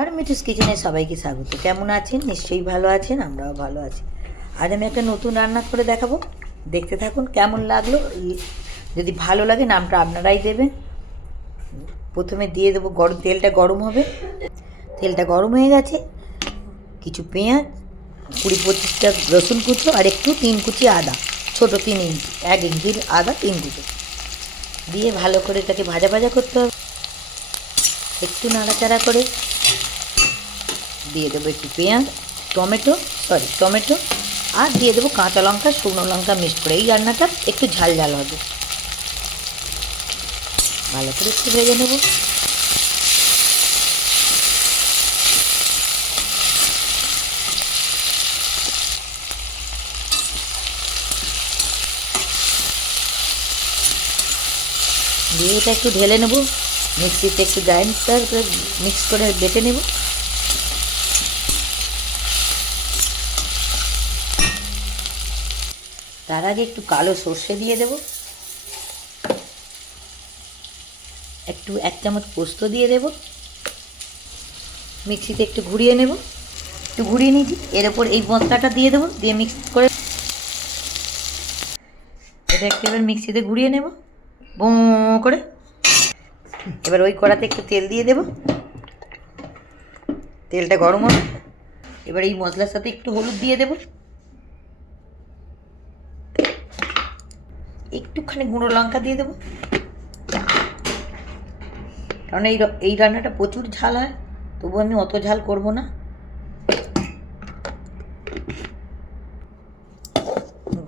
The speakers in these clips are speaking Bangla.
আর মিঠুস কিচেনে সবাইকে স্বাগত। কেমন আছেন? নিশ্চয়ই ভালো আছেন, আমরাও ভালো আছি। আজ আমি একটা নতুন রান্না করে দেখাবো, দেখতে থাকুন। কেমন লাগলো, যদি ভালো লাগে নামটা আপনারাই দেবেন। প্রথমে দিয়ে দেবো তেলটা গরম হবে। তেলটা গরম হয়ে গেছে, কিছু পেঁয়াজ, 20-25টা রসুন কুচো আর একটু 3 কুচি আদা, ছোটো 3 ইঞ্চি, 1 ইঞ্চির আদা 3 কুচো দিয়ে ভালো করে এটাকে ভাজা ভাজা করতে হবে। একটু নাড়াচাড়া করে দিয়ে দেবো একটু পেঁয়াজ, টমেটো আর দিয়ে দেবো কাঁচা লঙ্কা, শুকনো লঙ্কা মিক্সড করে। এই রান্নাটা একটু ঝাল ঝাল হবে। ভালো করে একটু ভেজে নেব। দিয়ে এটা একটু ঢেলে নেব, মিক্সিতে একটু গ্রাইন্ডার করে মিক্স করে বেটে নেব। তার আগে একটু কালো সর্ষে দিয়ে দেব, একটু 1 চামচ পোস্ত দিয়ে দেব, মিক্সিতে একটু ঘুরিয়ে নেব। একটু ঘুরিয়ে নিয়েছি, এর ওপর এই মশলাটা দিয়ে দেবো, দিয়ে মিক্স করে এটা একটু এবার মিক্সিতে ঘুরিয়ে নেব বো করে। এবার ওই কড়াতে একটু তেল দিয়ে দেব, তেলটা গরম হবে। এবার এই মশলার সাথে একটু হলুদ দিয়ে দেব, একটুখানি গুঁড়ো লঙ্কা দিয়ে দেবো, কারণ এই রান্নাটা প্রচুর ঝাল হয়, তবু আমি অত ঝাল করব না।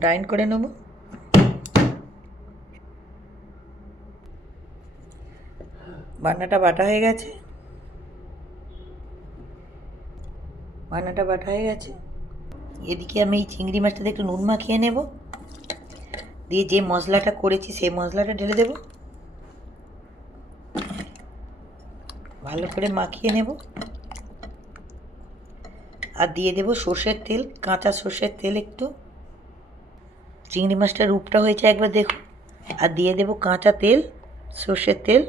গ্রাইন্ড করে নেব। বান্নাটা বাটা হয়ে গেছে, এদিকে আমি এই চিংড়ি মাছটাতে একটু নুন মাখিয়ে নেব, দিয়ে যে মশলাটা করেছি সেই মশলাটা ঢেলে দেব, ভালো করে মাখিয়ে নেব। আর দিয়ে দেব সর্ষের তেল, কাঁচা সর্ষের তেল একটু। চিংড়ি মাছটার রূপটা হয়েছে একবার দেখুন। আর দিয়ে দেব কাঁচা তেল, সর্ষের তেল।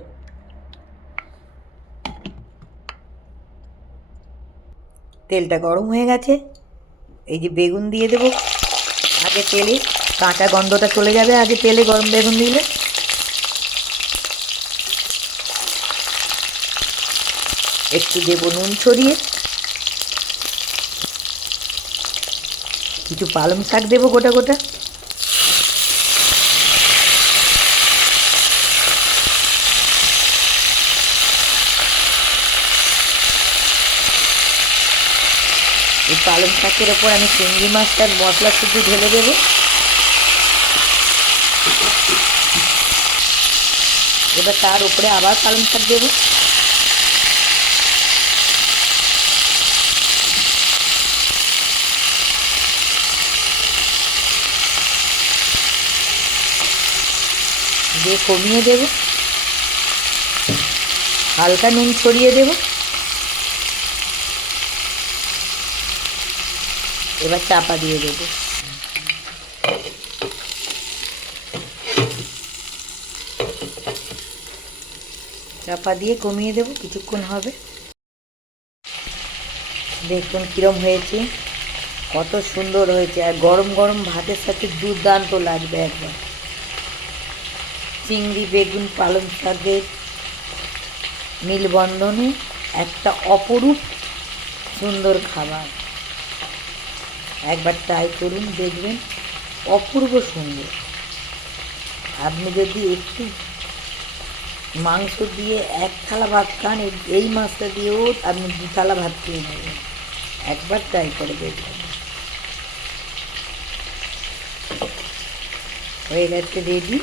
তেলটা গরম হয়ে গেছে, এই যে বেগুন দিয়ে দেব আগে তেলে, কাঁচা গন্ধটা চলে যাবে আগে তেলে গরম বেগুন দিলে। একটু দেব নুন ছড়িয়ে, কিছু পালং শাক দেবো গোটা গোটা, এই পালং শাকের ওপর আমি চিংড়ি মাছটার মশলা শুধু ঢেলে দেবো। এবার তার উপরে আবার পালং শাক দেবো, দিয়ে কমিয়ে দেব, হালকা নুন ছড়িয়ে দেব। এবার চাপা দিয়ে দেব, চাপা দিয়ে কমিয়ে দেব, কিছুক্ষণ হবে। দেখুন কিরম হয়েছে, কত সুন্দর হয়েছে, আর গরম গরম ভাতের সাথে দুর্দান্ত লাগবে একবার। চিংড়ি বেগুন পালং শাকের মিলবন্ধনে একটা অপরূপ সুন্দর খাবার। একবার ট্রাই করুন, দেখবেন অপূর্ব সুন্দর। আপনি যদি একটু মাংস দিয়ে 1 থালা ভাত খান, এই মাছটা দিয়েও আপনি 2 থালা ভাত খেয়ে নেবেন। একবার ট্রাই করে দেখবেন। হয়ে গেছে রেডি।